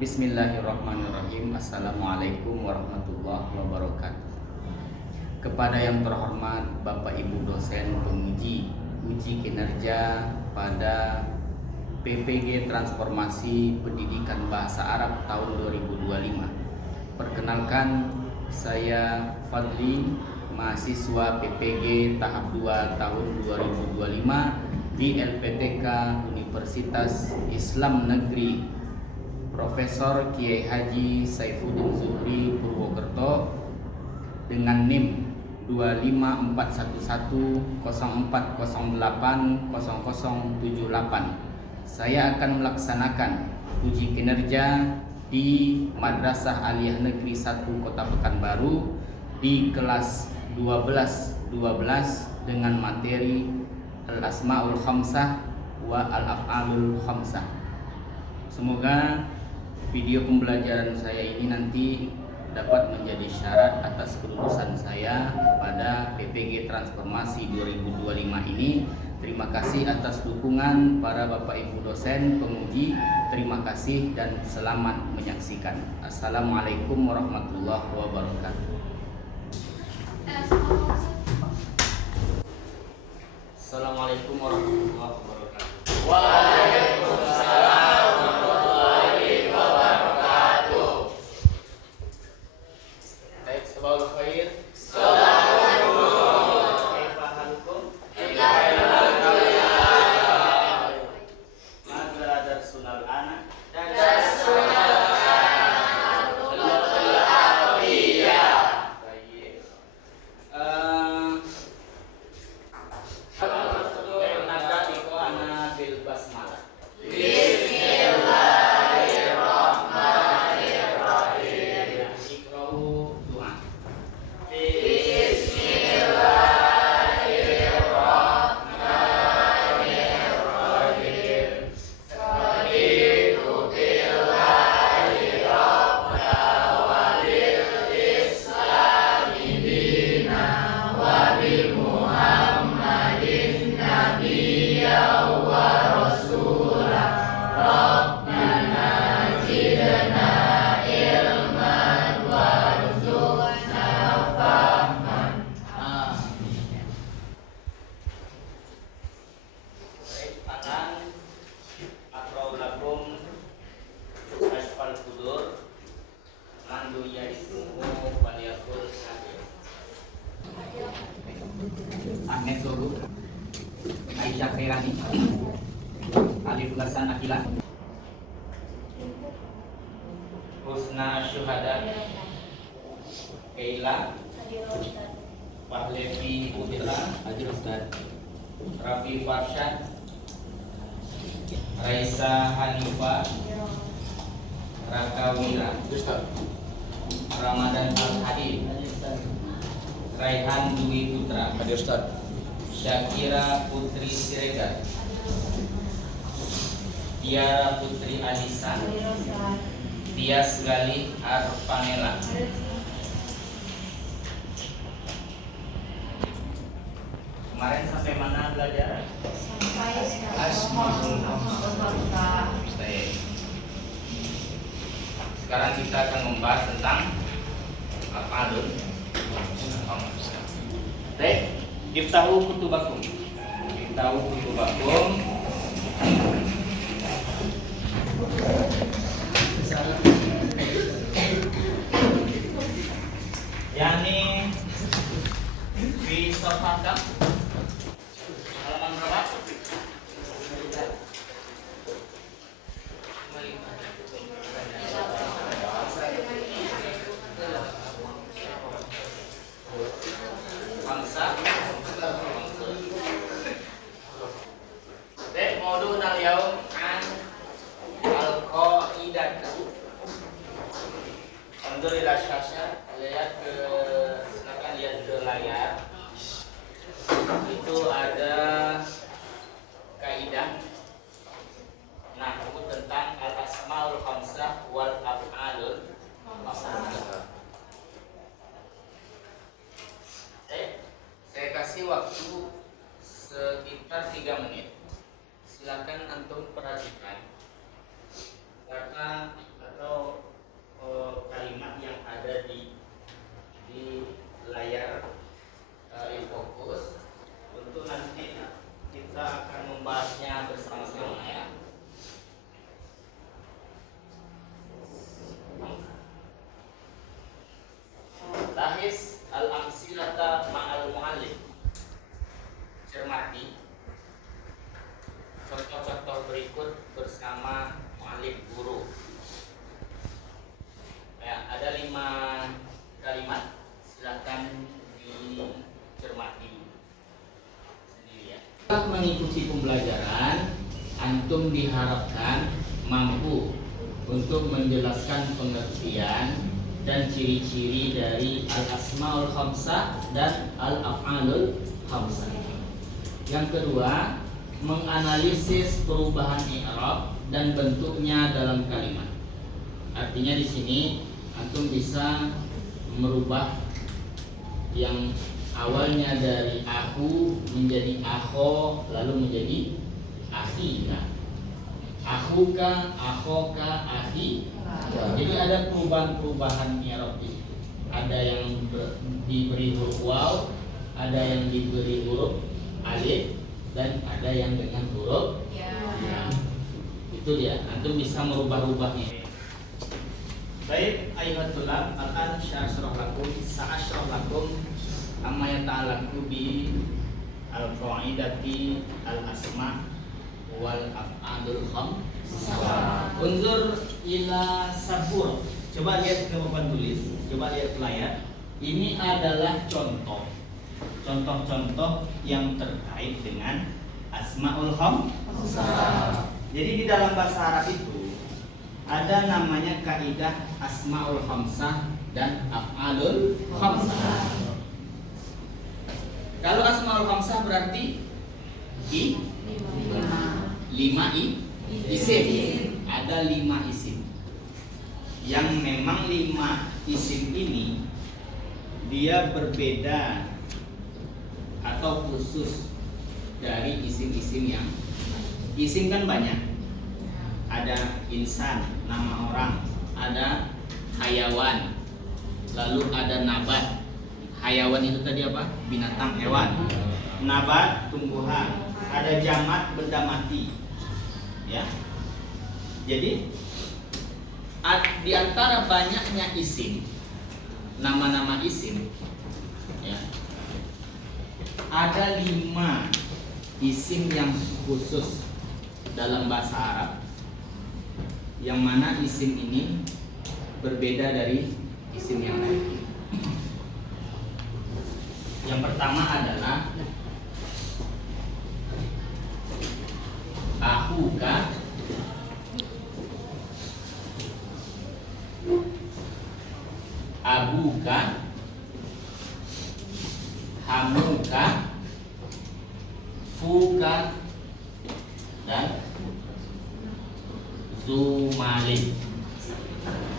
Bismillahirrahmanirrahim. Assalamualaikum warahmatullahi wabarakatuh. Kepada yang terhormat Bapak Ibu dosen penguji uji kinerja pada PPG Transformasi Pendidikan Bahasa Arab tahun 2025. Perkenalkan, saya Fadli, mahasiswa PPG tahap 2 tahun 2025 di LPTK Universitas Islam Negeri Profesor Kiai Haji Saifuddin Zuhri Purwokerto dengan NIM 2541104080078. Saya akan melaksanakan uji kinerja di Madrasah Aliyah Negeri 1 Kota Pekanbaru di kelas 12 dengan materi Al-Asma'ul Khamsah wa Al-Af'alul Khamsah. Semoga video pembelajaran saya ini nanti dapat menjadi syarat atas kelulusan saya pada PPG Transformasi 2025 ini. Terima kasih atas dukungan para Bapak Ibu dosen penguji. Terima kasih dan selamat menyaksikan. Assalamualaikum warahmatullahi wabarakatuh. Assalamualaikum warahmatullahi wabarakatuh. Waalaikumsalam warahmatullahi wabarakatuh. Baik, sabahul khair. Assalamualaikum. Kaifa halukum? Alhamdulillah. Madza darsunal ana? Darsunal lughul arabiyyah. Baik. Ahmed Zogu, Aisyah Khairani, Alif Lasan Akila, Husna Syuhada, Keila, Pahlevi Putera, Hadir Ustaz, Rafi Farshad, Raisa Hanifa, Raka Wira, Ramadan Al-Hadid, Raihan Dwi Putra, Hadir Ustaz, Syakira Putri Siregar, Tiara Putri Anissa, Tias Gali Arfanela. Kemarin sampai mana belajar? Sampai Asmaul Khamsah. Sekarang kita akan membahas tentang Af'alul Khamsah. Baik. Iftahu kutubakum. Iftahu kutubakum. Yani fi safhah halaman berapa? Khamsah. Modul al-yaum an al-qaidah. Alhamdulillah syasha, silakan lihat ke layar. Itu ada kaidah nahwu tentang al-asmaul khamsah wal af'alul khamsah. Saya kasih waktu sekitar 3 menit. Silakan antum perhatikan karena atau antum diharapkan mampu untuk menjelaskan pengertian dan ciri-ciri dari al-asmaul khamsah dan al-af'alul khamsah. Yang kedua, menganalisis perubahan i'rab dan bentuknya dalam kalimat. Artinya di sini antum bisa merubah yang awalnya dari aku menjadi akho, lalu menjadi akhika, akhuka, akhoka, akhi. Jadi ada perubahan-perubahan i'rab di situ. Ada yang diberi huruf waw, ada yang diberi huruf alif, dan ada yang dengan huruf ya. Itu dia, antum bisa merubah-rubahnya. Baik, ayuhat tulab, akan syarah lakum amma yata'allaqu bi al-qa'idati al-asma wal af'alul khamsah. Unzur ila sabur. Coba lihat ke papan tulis, coba lihat ke layar. Ini adalah contoh-contoh yang terkait dengan asmaul khamsah. Jadi di dalam bahasa Arab itu ada namanya kaidah asmaul khamsah dan af'alul khamsah. Kalau asmaul khamsah berarti lima isim. Ada 5 isim. Yang memang 5 isim ini dia berbeda atau khusus dari isim-isim yang isim kan banyak. Ada insan, nama orang, ada hayawan, lalu ada nabat. Hayawan itu tadi apa? Binatang, hewan. Nabat, tumbuhan. Ada jamat, benda mati. Ya. Jadi di antara banyaknya isim, nama-nama isim, ya, ada 5 isim yang khusus dalam bahasa Arab, yang mana isim ini berbeda dari isim yang lain. Yang pertama adalah akhuka, abuka, hamuka, fuka, dan zumalik.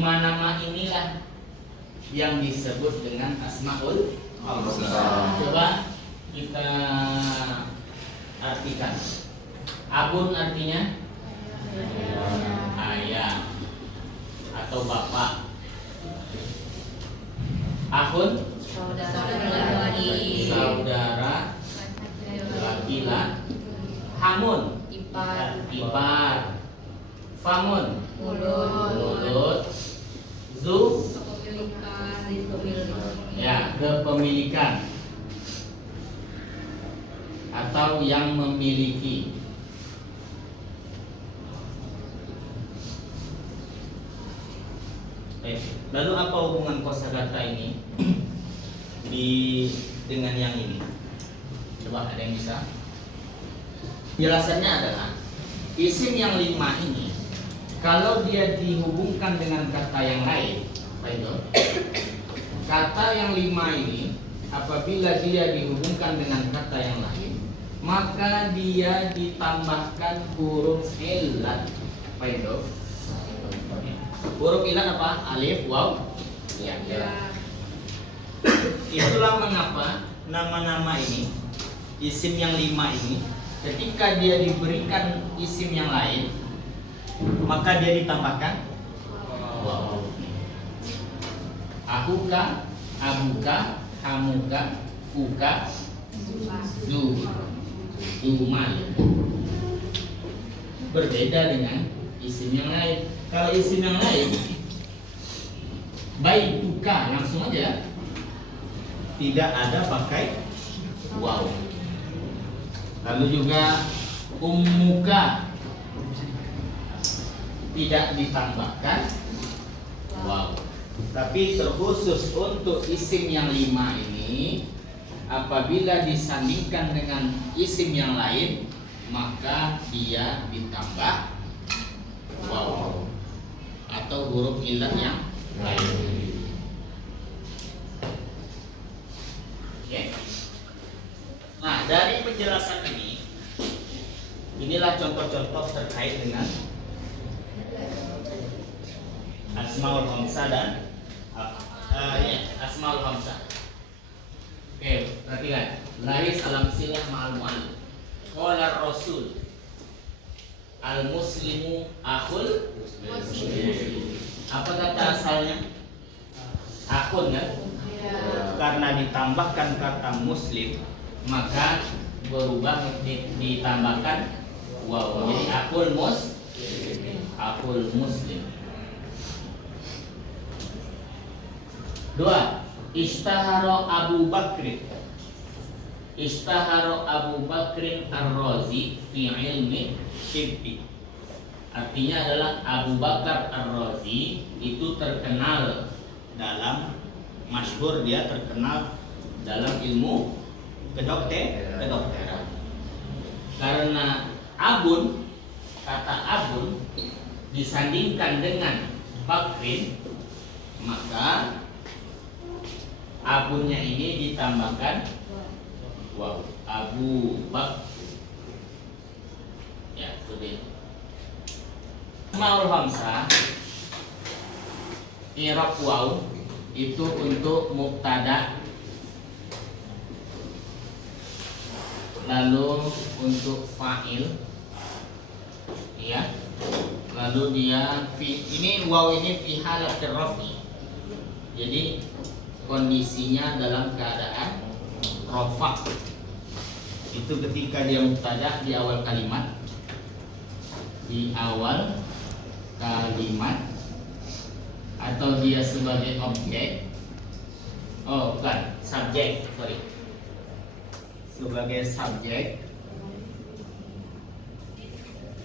Nama-nama inilah yang disebut dengan asmaul khamsah. Coba kita artikan. Abun artinya ayah atau bapak. Akhun saudara laki-laki. Hamun ipar. Famun mulut. Zu ya, kepemilikan atau yang memiliki. Lalu apa hubungan kosakata ini dengan yang ini? Coba ada yang bisa? Penjelasannya adalah isim yang 5 ini kalau dia dihubungkan dengan kata yang lain, apa itu? Kata yang 5 ini apabila dia dihubungkan dengan kata yang lain, maka dia ditambahkan huruf ilat. Apa itu? Huruf ilat apa? Alif, waw, ya. Itulah mengapa nama-nama ini, isim yang 5 ini, ketika dia diberikan isim yang lain, maka dia ditambahkan waw. Akuka, abuka, hamuka, fuka, zumal. Berbeda dengan isim yang lain. Kalau isim yang lain, baituka langsung aja, tidak ada pakai waw. Lalu juga ummuka tidak ditambahkan waw. Tapi terkhusus untuk isim yang 5 ini, apabila disandingkan dengan isim yang lain, maka dia ditambah waw atau huruf illah yang lain. Oke. Nah, dari penjelasan ini, inilah contoh-contoh terkait dengan asmaul khamsah dan asmaul khamsah. Oke, perhatikan. Lais alam silah ma'al mu'allim. Qala Rasul al-muslimu akhul muslim. Apa kata asalnya? Akhun kan? Karena ditambahkan kata muslim, maka berubah ditambahkan waw. Jadi akhul muslim. Dua, Ishtahara Abu Bakrin. Ishtahara Abu Bakrin Ar-Razi fi ilmi syibbi. Artinya adalah Abu Bakar Ar-Razi itu terkenal dalam, masyhur, dia terkenal dalam ilmu kedokteran. Karena abun, kata abun disandingkan dengan Bakrin, maka abunnya ini ditambahkan waw, Abu Bak. Ya, seperti itu. Asmaul khamsah i'rab waw itu untuk mubtada, lalu untuk fa'il, ya. Lalu dia ini waw ini fi halat rafi. Jadi kondisinya dalam keadaan rafa. Itu ketika dia mubtada di awal kalimat. Di awal kalimat, atau dia sebagai objek. Oh, bukan, subjek, sorry. Sebagai subjek.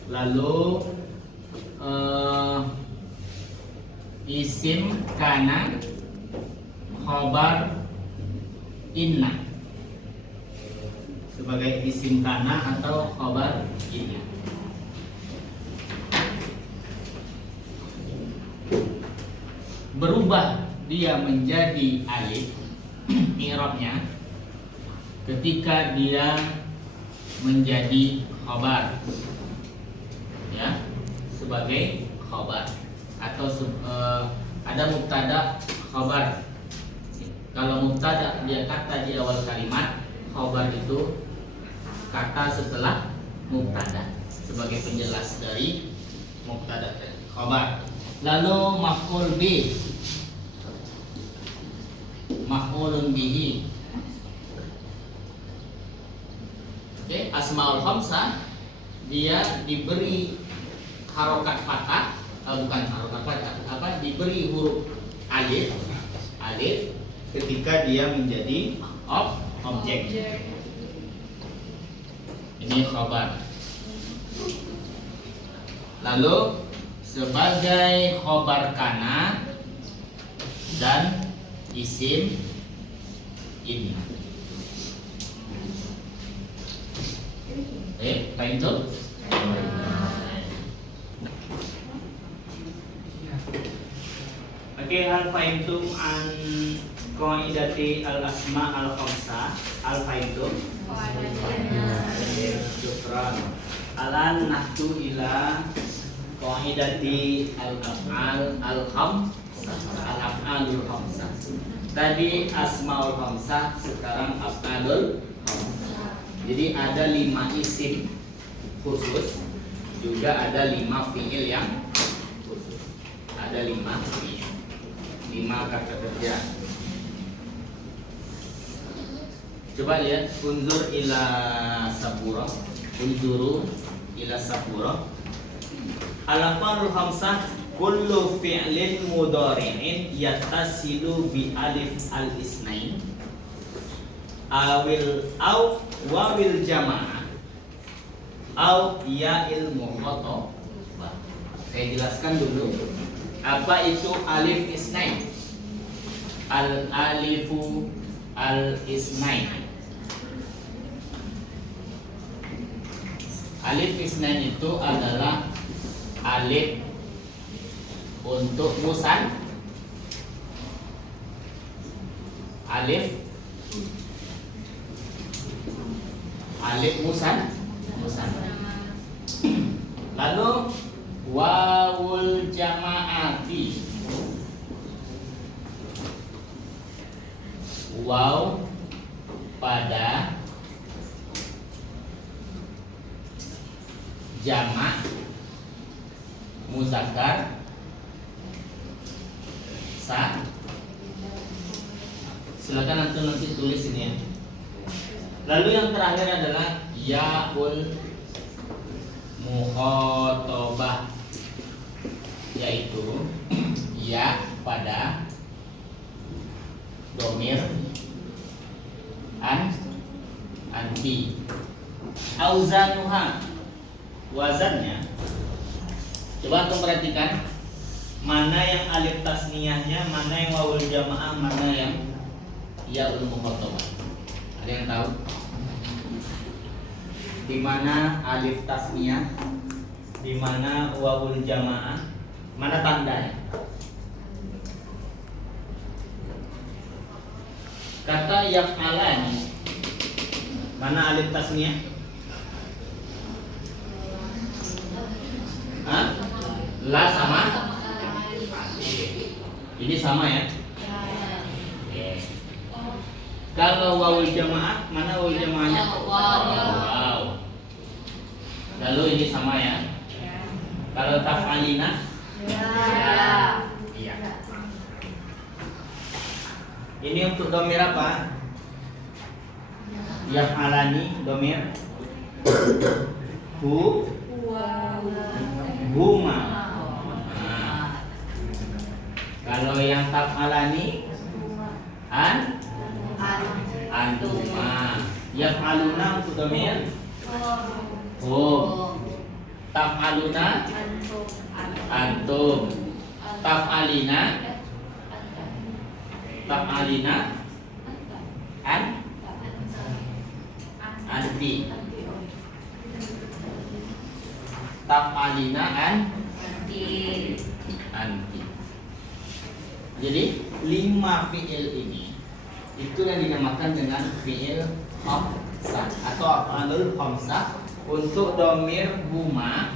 Lalu isim kana khobar inna, sebagai isim kana atau khobar inna. Berubah dia menjadi alif i'rabnya ketika dia menjadi khobar, ya, sebagai khobar, atau ada mubtada khobar. Kalau mubtada dia kata di awal kalimat, khobar itu kata setelah mubtada sebagai penjelas dari mubtada khobar. Lalu maf'ul bih, maf'ulun bihi. Oke, asmaul khamsah dia diberi harokat fathah, bukan harokat fathah, diberi huruf alif ketika dia menjadi objek. Ini khabar. Lalu sebagai khabar kana dan isim inna. Fahim tuh? Oke, hal fahimtum an qaidati al asma al khamsah. Al fahimtum? Syukran. Alan nahtu ila qaidati al af'al al khamsah. Al af'alul khamsah. Tadi asmaul khamsah, sekarang af'alul khamsah. Jadi ada 5 isim khusus, juga ada 5 fi'il yang khusus. Ada 5 fi'il, 5 kata kerja. Coba lihat, unzur ila sabura, unzuru ila sabura. Al-af'alul khamsah kullu fi'lin mudhari'in yattasilu bi alif al-isnain aw wawil jama'ah aw ya'il mukhatabah. Saya jelaskan dulu apa itu alif isnain. Al-alifu al-isnain Alif isnain itu adalah alif untuk musan, alif musan. Lalu wawul jamaati, waw pada jamak muzakkar sa. Silakan nanti tulis ini ya. Lalu yang terakhir adalah yaul mukhatabah, yaitu ya pada domir anti. Auzanuha, wazannya. Coba antum perhatikan mana yang alif tasniyahnya, mana yang wawul jamaah, mana yang yaul mukhatabah. Ada yang tahu? Di mana alif tasniyah, di mana wawul jamaah, mana tandanya? Kata yaf'alani, mana alif tasniyah? Hah? La sama? Ini sama ya? Kalau wawul jamaah, mana wawul jamaahnya? Wow. Lalu ini sama ya? Kalau taf'alina? Iya. Ini untuk domir apa? Yaf'alani domir huma. Nah. Kalau yang taf'alani antuma. Yaf'aluna untuk domir taf'aluna antum. Taf'alina anti. Taf'alina anti. Jadi 5 fi'il ini itu yang dinamakan dengan fi'il khamsah atau af'alul khamsah. Untuk domir huma,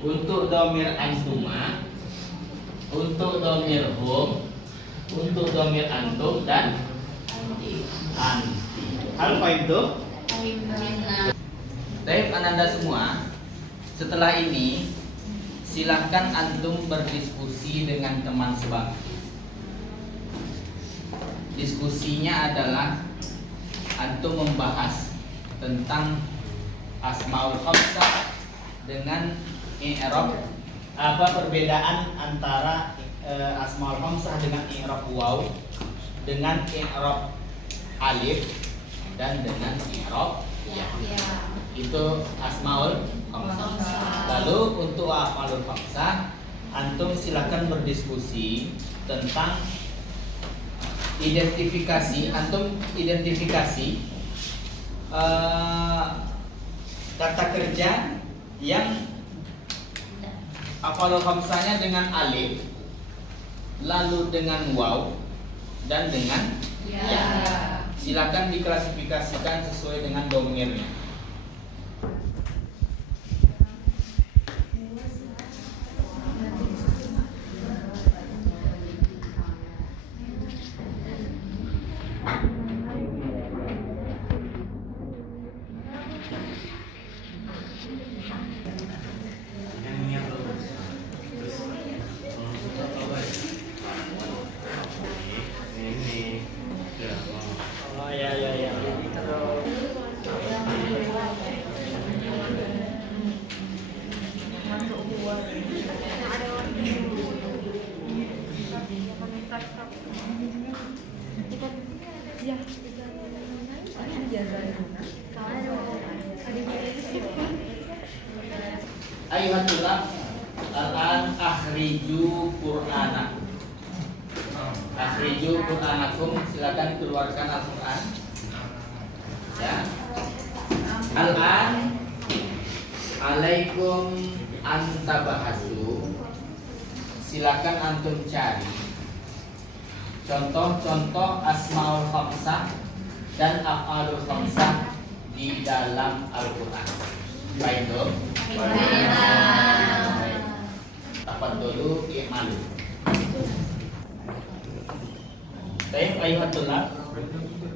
untuk domir antuma, untuk domir hum, untuk domir antum dan anti. Hal itu? Baik ananda semua. Setelah ini silakan antum berdiskusi dengan teman sebab. Diskusinya adalah antum membahas tentang asmaul khamsah dengan i'rab. Apa perbedaan antara asmaul khamsah dengan i'rab waw, dengan i'rab alif, dan dengan i'rab ya. Itu asmaul khamsah. Lalu untuk af'alul khamsah, antum silakan berdiskusi tentang identifikasi. Antum identifikasi kata kerja yang af'alul khamsahnya dengan alif, lalu dengan waw, dan dengan ya. Silakan diklasifikasikan sesuai dengan domirnya. Ayuhatullah, al-an akhriju qur'anakum. Akhriju qur'anakum, silakan keluarkan Al-Qur'an. Ya. Al-an Alaikum antabahasu. Silakan antum cari contoh-contoh asmaul khamsah dan af'alul khamsah di dalam Al-Quran. Baik dong. Tafadholu i'malu. Baik ayuhatullah.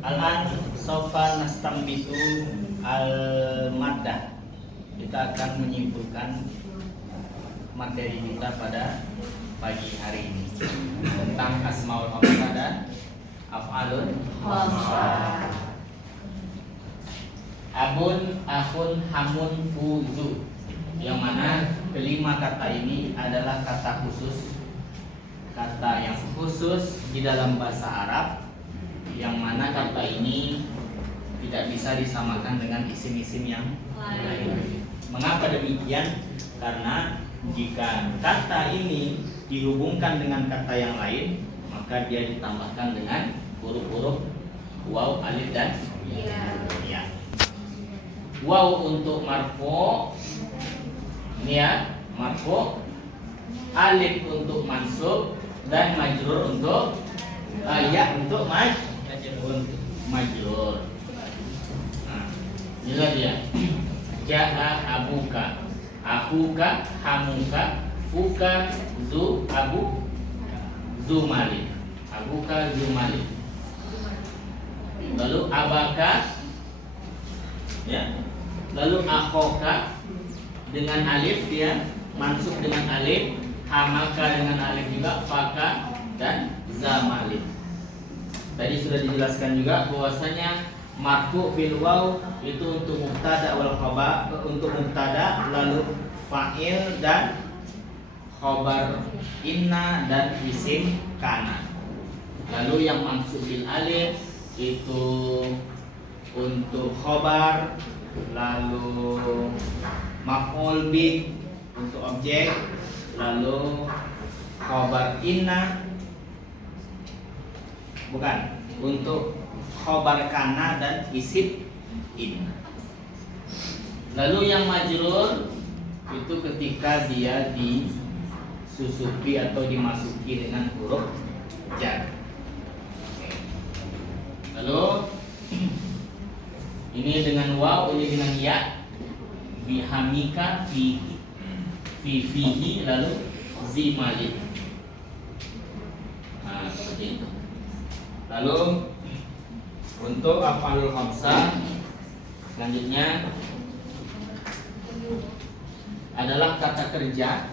Al-an sawfa nastambitu al-maddah. Kita akan menyimpulkan materi kita pada pagi hari ini tentang asmaul khamsah dan af'alul khamsah. Abun, akhun, hamun, fuzu. Yang mana kelima kata ini adalah kata khusus, kata yang khusus di dalam bahasa Arab, yang mana kata ini tidak bisa disamakan dengan isim-isim yang lain. Mengapa demikian? Karena jika kata ini dihubungkan dengan kata yang lain, maka dia ditambahkan dengan huruf-huruf waw, alif dan ya. Waw untuk marfu, ini ya, marfu. Alif untuk mansub dan majrur untuk ya untuk majrur. Nah, inilah dia. Ja'a abuka, akhuka, hamuka, fuka, zu, abu, zu malik, abuka, zu malik. Lalu abaka, ya. Lalu akhoka dengan alif, dia mansub dengan alif, hamaka dengan alif juga, faka dan za malik. Tadi sudah dijelaskan juga bahwasanya marfu bil waw itu untuk mubtada wal khabar, untuk mubtada, lalu fa'il dan khabar inna dan isim kana. Lalu yang mansub bil alif itu untuk khabar, lalu maf'ul bih untuk objek, lalu khabar inna bukan untuk khabar kana dan isim inna. Lalu yang majrur itu ketika dia disusupi atau dimasuki dengan huruf jar. Lalu ini dengan waw, ini dengan ya. Bihamika fihi, fihi, lalu zimalik. Nah, seperti itu. Lalu untuk af'alul khamsah selanjutnya adalah kata kerja,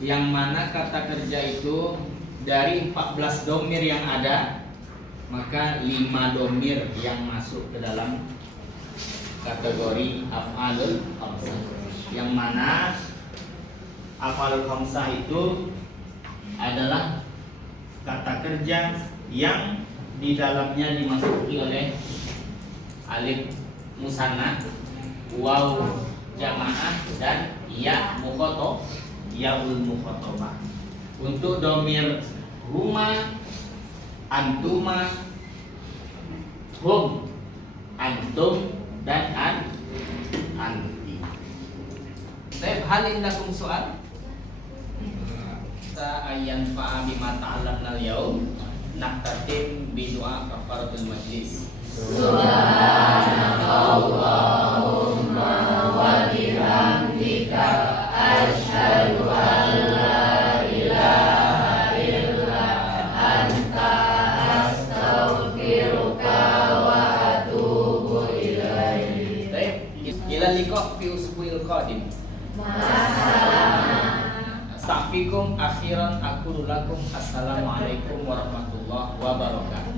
yang mana kata kerja itu dari 14 domir yang ada, maka 5 domir yang masuk ke dalam kategori af'alul khamsah, yang mana af'alul khamsah itu adalah kata kerja yang di dalamnya dimasuki oleh alif musanna, waw jamaah dan ya mukhatab, yaul mukhatabah. Untuk domir huma, antuma, hum, antum dan anti. Baik, hal indakum soal? Sa'ayan fa'a bima ta'allamna al-yawm naktatim bidu'a kafaratul majlis. Subhanakallahumma wa bihamdika asyhadu an la ilaha illa anta astaghfiruka wa atubu ilaik. Baik, ila liqa fi usbu'il qadim. Astaghfirukum akhiran aqulu lakum assalamualaikum warahmatullahi wabarakatuh.